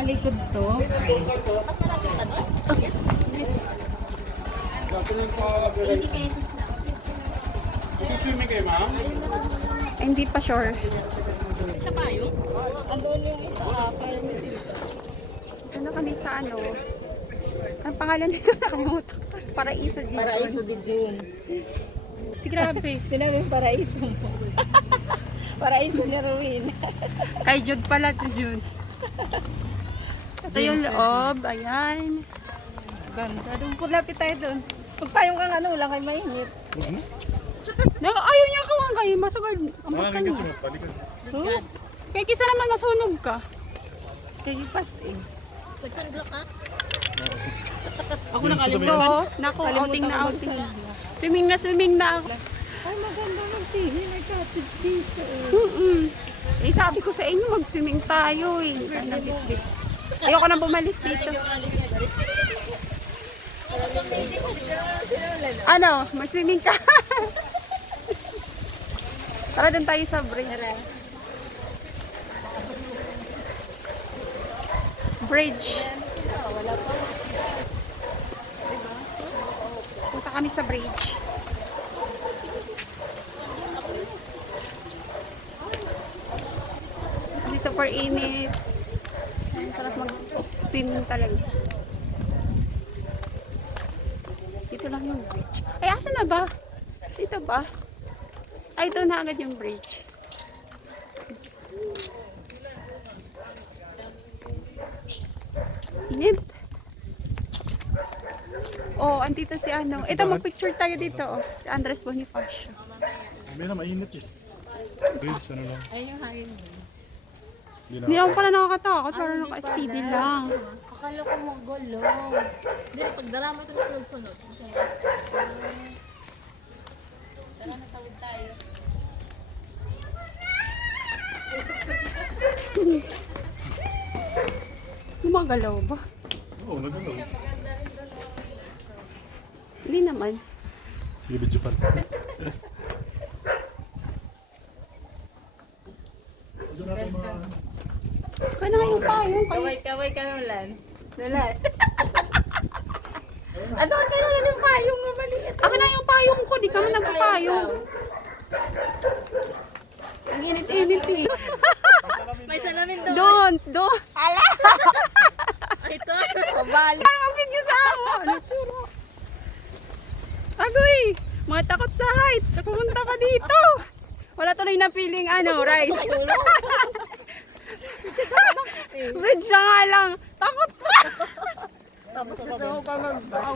Nakalikod to. Mas malapit pa doon? Ayan. 80 pesos lang. Swimming kayo, ma'am? Ay, hindi pa sure. Sa payo? Andun yung isa, pero may dito. Ano kami sa ano? Ang pangalan nito nakalimutan. Paraiso di Paraiso di June. Grabe. Sinabi paraiso mo. Paraiso ni Ruin. Kay Jude pala to Jude. Ito yung loob. Ayan. Ganda. Doon po lapit tayo doon. Pagpayong kang ano, wala kayo mainit. Ayaw niya kawang kayo. Masagad. Amot ka niya. Ligad. Kaya kisa naman nasunog ka. Kaya pas eh. Nagsunblock ka? Ako nakalimutan. Ito, naku, outing na outing. Swimming na ako. Ay, maganda ng swimming. May cottage dito. Eh, sabi ko sa inyo, mag-swimming tayo eh. Ayoko nang bumalik dito. Ano, mag-swimming ka? Tara doon tayo sa bridge. Bridge. Punta kami sa bridge. Kasi super init. Ang sarap mag-swimming talaga. Dito lang yung bridge. Ay, asan na ba? Dito ba? Ay, ito na agad yung bridge. Init. Oh, andito si ano. Ito, mag-picture tayo dito. Oh. Si Andres Bonifacio. Hindi na, mainit eh. Bridge, ano lang. Ay, yung hangin bridge. Hindi naman pala nakakatakot. Parang naka-steady lang. Akala ko magulo. Hindi, pag darama ito na sunod-sunod. Tara, natawid tayo. Gumagalaw ba? Oo, nagalaw. Hindi naman. Ibig Japan. Kaya na yung payong. Kaway ka Nolan. Nolan. Ano ka Nolan yung payong na maliit? Ako na yung payong ko. Di ka man nagpapayong. Ang init-init eh. May salamin doon. Doon. Ala! Ay, ito. Pabalik. Ano mag-video sa ako? Ano tsura? Agoy! Mga takot sa heights. Pumunta ka dito. Wala tuloy na feeling ano, rice. Bridge na nga lang. Takot pa. Tapos gusto mo pa magbaw.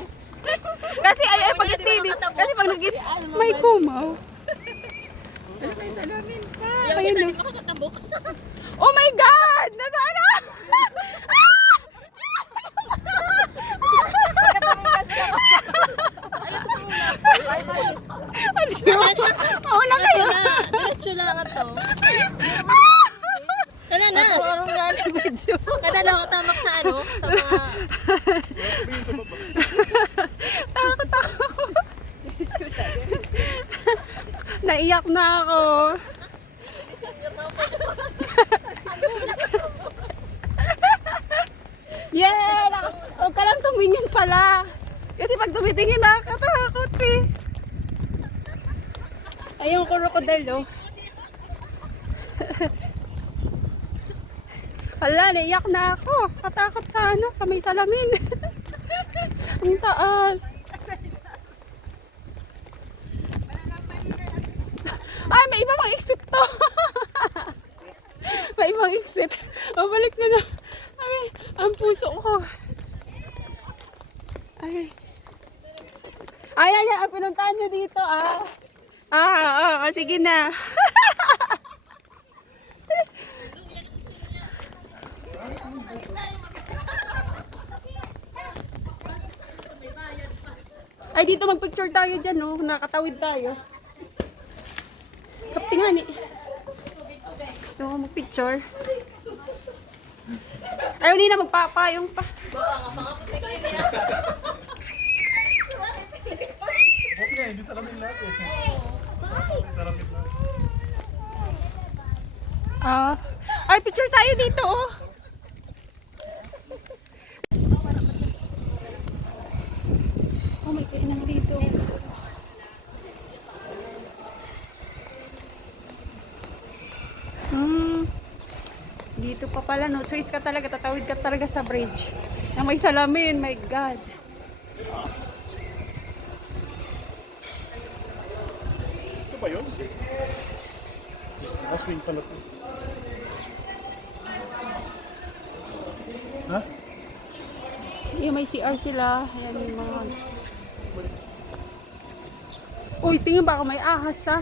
Kasi ay pag-steady. Kasi pag nag may kumaw. May salamin pa. Yung Ayun, isa, no. di makakatabok. Oh my God! Nasaan na? Ay, totoo na. Mauna kayo. Diretso lang ito. Tala na. Parang nga na video. Kadala ko tamak sa ano, sa mga... Takot ako. Naiyak na ako. Yeah! Huwag ka lang tumingin pala. Kasi pag tumitingin nakakatakot eh. Ay, yung crocodile oh. Hala, naiyak na ako. Katakot sa ano, sa may salamin. Ang taas. Ay, may ibang exit to. May ibang exit. O, balik na na. Ay, ang puso ko. Ay. Ay, ay, pinuntahan nyo dito ah. Sige na. Ay, dito magpicture tayo dyan, no? Nakatawid tayo. Kapti nga ni. Ito, magpicture. Ayaw nila magpapayong pa. Okay, hindi salamin lahat eh. Salamin lahat. Ay, picture tayo dito, oh. pala, no choice ka talaga, tatawid ka talaga sa bridge. Na may salamin, my God. Ito ba yun? Swing pala ito. Ha? Yung may CR sila. Ayan yung mga... Uy, tingin baka may ahas ha.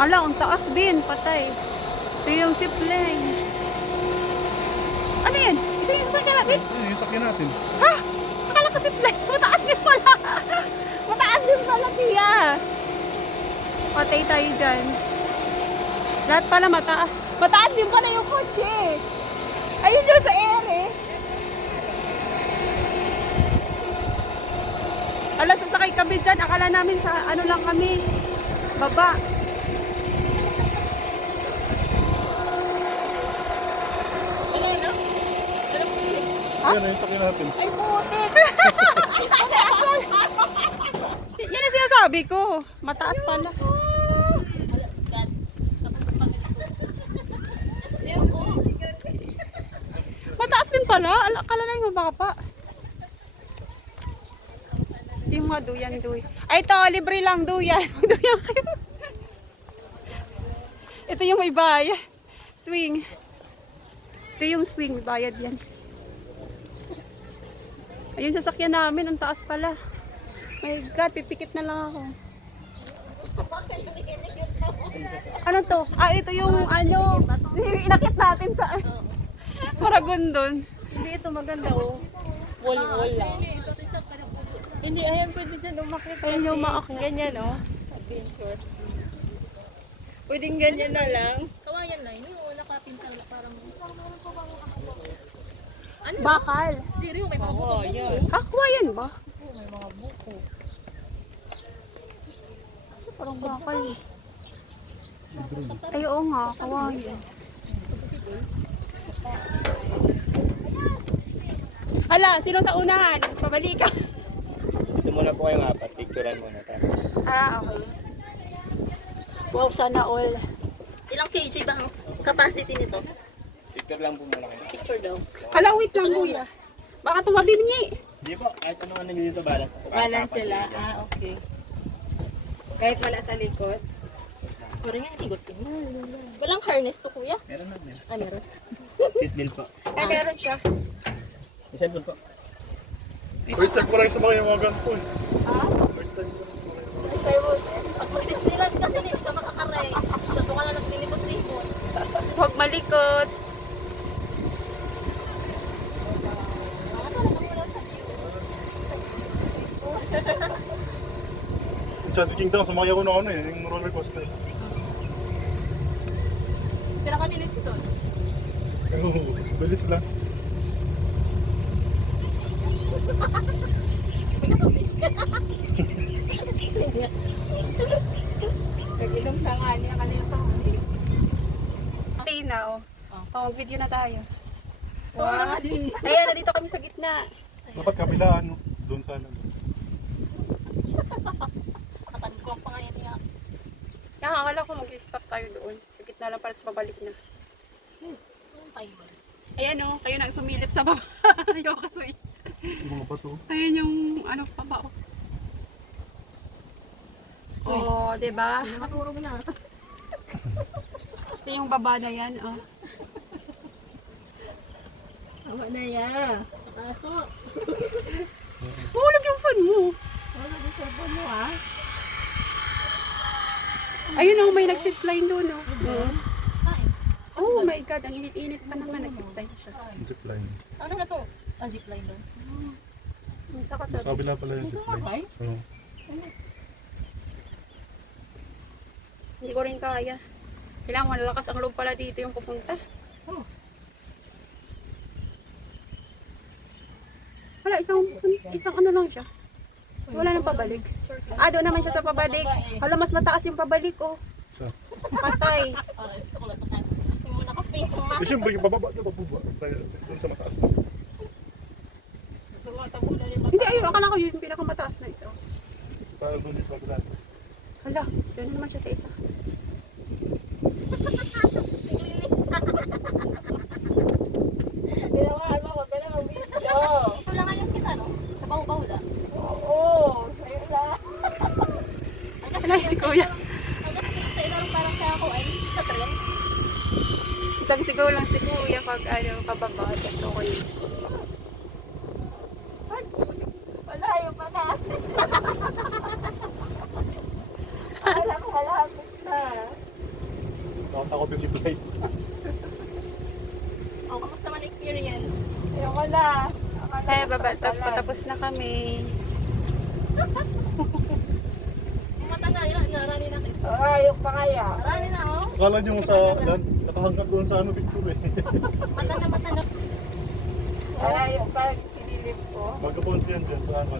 Ala, ang taas din, patay. Ito yung zipline. Ano yan? Ito yung sasakyan natin? Yung sakyan natin. Ha? Akala ko zipline. Mataas din pala. Mataas din pala, tiya. Patay tayo dyan. Lahat pala mataas. Mataas din pala yung kotse. Ayun doon sa air eh. Ala, sasakay kami dyan. Akala namin sa ano lang kami. Baba. Yan yung sakyan natin. Ay, putik! Yan ang sinasabi ko. Mataas pala. Mataas din pala. Akala na yung mababa. Steam nga, duyan. Ay, ito, libre lang, duyan. Duyan kayo. Ito yung may bayad. Swing. Ito yung swing, may bayad yan. Ayun, sasakyan namin, ang taas pala. My God, pipikit na lang ako. Ano to? Ah, ito yung ano, inakit natin sa Maragondon. Hindi ito maganda oh. Wall lang. Hindi, ayan pwede dyan umakit kasi. Ayun yung maakyat. Ganyan oh. Adventure. Pwedeng ganyan na lang. Kawayan na, hindi mo nakapinsan na parang... Ano? Bakal. Hindi rin, may mga buko. Aqua yan ba? May mga buko. Parang bakal. Ay, oo nga, kawayan. Hala, sino sa unahan? Pabalik ka. Dito muna po kayong apat, picturean muna tapos. Ah, okay. Wow, sana all. Ilang kg ba ang capacity nito? Picture lang po muna kayo. Picture daw. Hala, wait lang, kuya. Baka tumabi niya. Hindi po, kahit ano nga dito balance. Balance sila. Ah, okay. Kahit wala sa likod. Parang nga, higot ko. Walang harness to, kuya? Meron na din. Ah, meron. Seatbelt po. Ay, meron siya. Isang po. First time ko lang sumakay yung mga ganito eh. Ha? First time ko lang sumakay. Pag mag-Disneyland kasi hindi ka makakaray. Sa to ka na naglinipot-lipot. Huwag malikot. Enchanted Kingdom, sumakay ako ng ano eh, yung roller coaster. Pero ka minutes ito. Oo, bilis lang. Nag-ilong sa nga niya kanina. Okay na, oh. Oh, mag-video na tayo. Wow. Ayan, nandito kami sa gitna. Dapat kabilaan, no? Doon sana. Nakatagkong pa nga yan. Nakakala ko mag-stop tayo doon. Sa gitna lang para sa babalik na. Anong timer? Ayan, oh. Kayo nang sumilip sa baba. Ayaw kasi. Yung mga bato. Ayan yung ano pa oh. Oh, 'di ba? Nakaturo mo na. Ito yung baba na yan, oh. Tama na yan. Kaso, Hulog yung phone mo. Wala din sa phone mo ah. Ayun, oh, may nag-zipline doon, oh. kain. Oh my God, ang init-init pa naman, nag-zipline siya. Zipline. Ano na to? Ah, zipline daw. Sa Sa katabi. kabila pala yung zipline. Oo. Hindi ko rin kaya. Kailangan malalakas ang loob pala dito yung pupunta. Oh. Wala, isang ano lang siya. Wala nang pabalik. Ah, doon naman siya sa pabalik. Hala, mas mataas yung pabalik, oh. Sa. Patay. Ito ko lang yung muna kape. Eh, siyempre, yung pababa na pababa. Doon sa mataas na. Hindi, ayun. Akala ko yun yung pinakamataas na isa. Para doon din sa kabila. Hala, doon naman siya sa isa. Tinawahan mo, wag ka na mag-video. Wala nga yung kita, no? Sa baho-baho la. Oo, sa'yo lang. Hala, si Kuya. Ang kasi sa ilarong parang sa ako ay sa tren. Isang siguro lang si Kuya pag ano, pababa. Tapos ako yun. Wala yung mataas. Alam, halapit na. Nakatakot din si Blay. Oh, kamusta man experience? Ayoko na. Kaya baba, tapos na kami. Mata na, narani na kayo. Ayok pa kaya. Narani na, oh. Akala nyo sa, nakahanggat doon sa ano picture eh. Mata na. Ayok pa, sinilip ko. Magkapons yan dyan sa ano.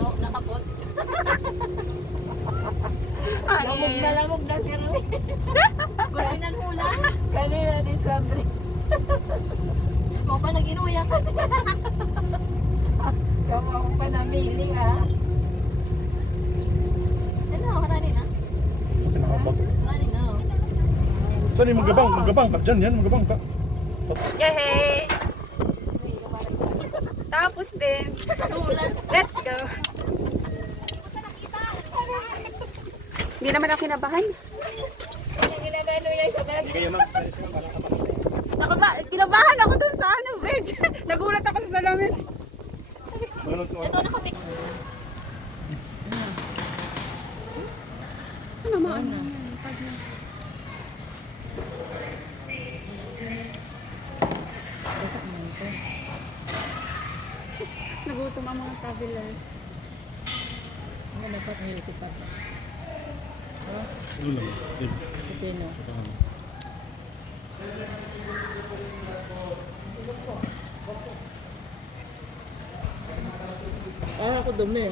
Oo, nakapot. Lamog na si Rui. Gulpinan hula. Kanina ni Sabri. Mo pa nag-inuya ka. Kama ko pa namiling ha. Ano, harani na. Harani na. Saan yung magabang? Magabang ka dyan yan, magabang ka. Yay! Tapos din. Tulan. Let's go. Hindi naman ako kinabahan. Yung ginagano niya sa bag. Hindi kayo ma'am. Parang kapatid. Kinabahan ako dun sa ano, bridge. Nagulat ako sa salamin. Ano sa Ito nakapik. Ano naman? Nagutom ang mga travelers. Ano lang. Ako dumi.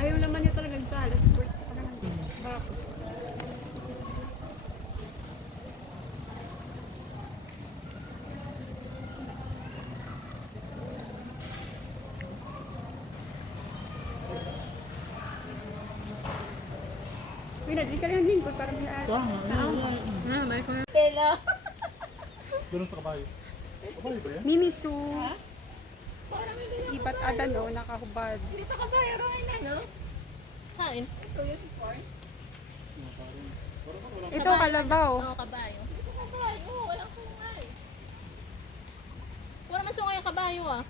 Ayaw naman niya talagang salad. Bakit? Pinadali ka lang lingkod para may araw. Kaya Doon sa kabayo. Kabayo ba yan? Minisu. Ibat adan o, nakahubad. dito ka ba? Heroin na, no? Kain. Ito kalabaw. Oo, kabayo. Ito kabayo, walang sungay. Wala man sungay yung kabayo, ah.